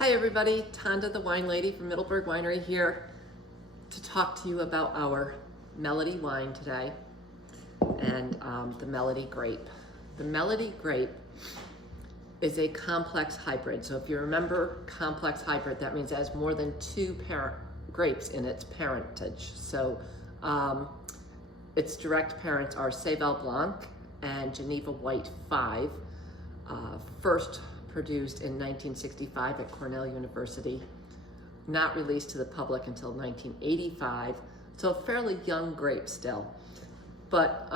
Hi everybody, Tonda the wine lady from Middleburgh Winery here to talk to you about our Melody wine today and the Melody grape. The Melody grape is a complex hybrid. So if you remember complex hybrid, that means it has more than two parent grapes in its parentage. So its direct parents are Seyval Blanc and Geneva White 5, first produced in 1965 at Cornell University, not released to the public until 1985, so fairly young grape still. But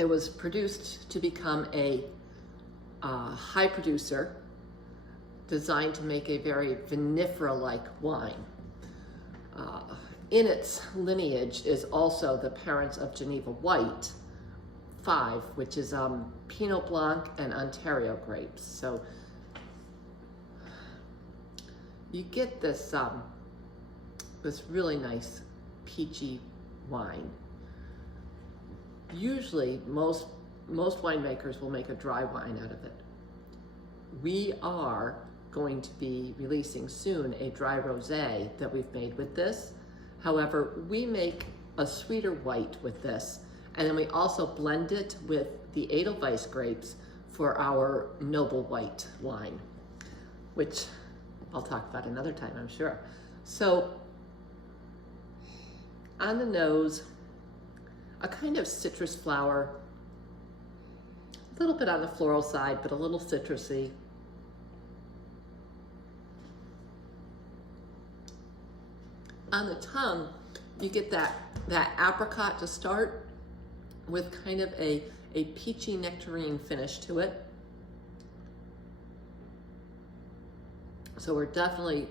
it was produced to become a high producer designed to make a very vinifera-like wine. In its lineage is also the parents of Geneva White 5, which is Pinot Blanc and Ontario grapes. So you get this this really nice peachy wine. Usually most winemakers will make a dry wine out of it. We are going to be releasing soon a dry rosé that we've made with this. However, we make a sweeter white with this, and then we also blend it with the Edelweiss grapes for our noble white wine, which I'll talk about another time, I'm sure. So on the nose, a kind of citrus flower, a little bit on the floral side, but a little citrusy. On the tongue, you get that apricot to start with kind of a peachy nectarine finish to it. So we're definitely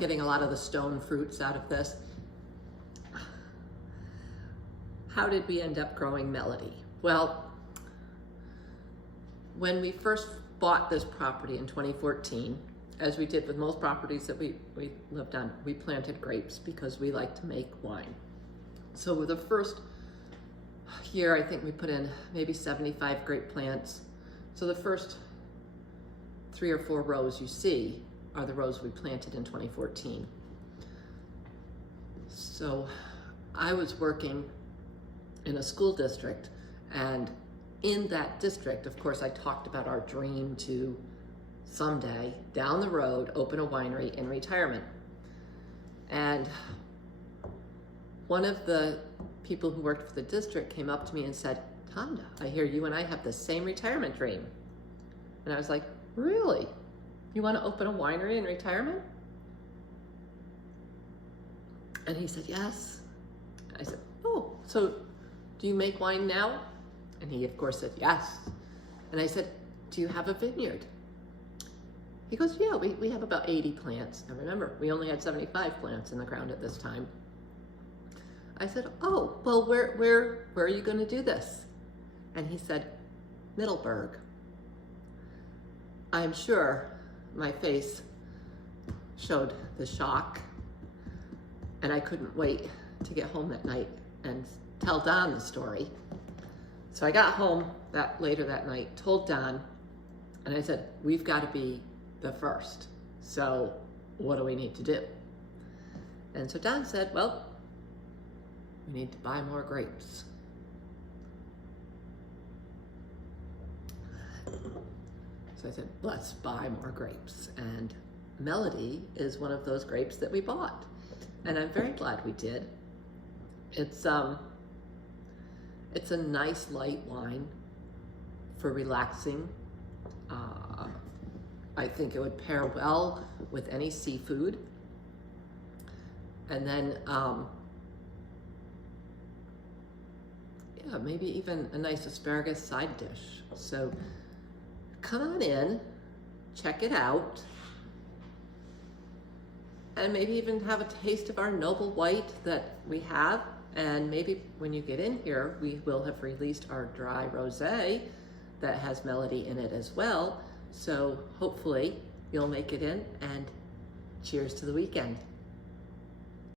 getting a lot of the stone fruits out of this. How did we end up growing Melody? Well, when we first bought this property in 2014, as we did with most properties that we lived on, we planted grapes because we like to make wine. So with the first year, I think we put in maybe 75 grape plants. So the first 3 or 4 rows you see are the rows we planted in 2014. So I was working in a school district, and in that district, of course, I talked about our dream to someday down the road open a winery in retirement. And one of the people who worked for the district came up to me and said, "Tonda, I hear you and I have the same retirement dream." And I was like, "Really? You want to open a winery in retirement?" And he said, "Yes." I said, "Oh, so do you make wine now?" And he, of course, said, "Yes." And I said, "Do you have a vineyard?" He goes, "Yeah, we have about 80 plants." And remember, we only had 75 plants in the ground at this time. I said, "Oh, well, where are you going to do this?" And he said, "Middleburgh." I'm sure my face showed the shock, and I couldn't wait to get home that night and tell Don the story. So I got home later that night, told Don, and I said, "We've got to be the first. So what do we need to do?" And so Don said, "Well, we need to buy more grapes." So I said, "Let's buy more grapes." And Melody is one of those grapes that we bought. And I'm very glad we did. It's a nice light wine for relaxing. I think it would pair well with any seafood. And then, yeah, maybe even a nice asparagus side dish. So come on in, check it out, and maybe even have a taste of our noble white that we have. And maybe when you get in here, we will have released our dry rosé that has Melody in it as well. So hopefully you'll make it in, and cheers to the weekend.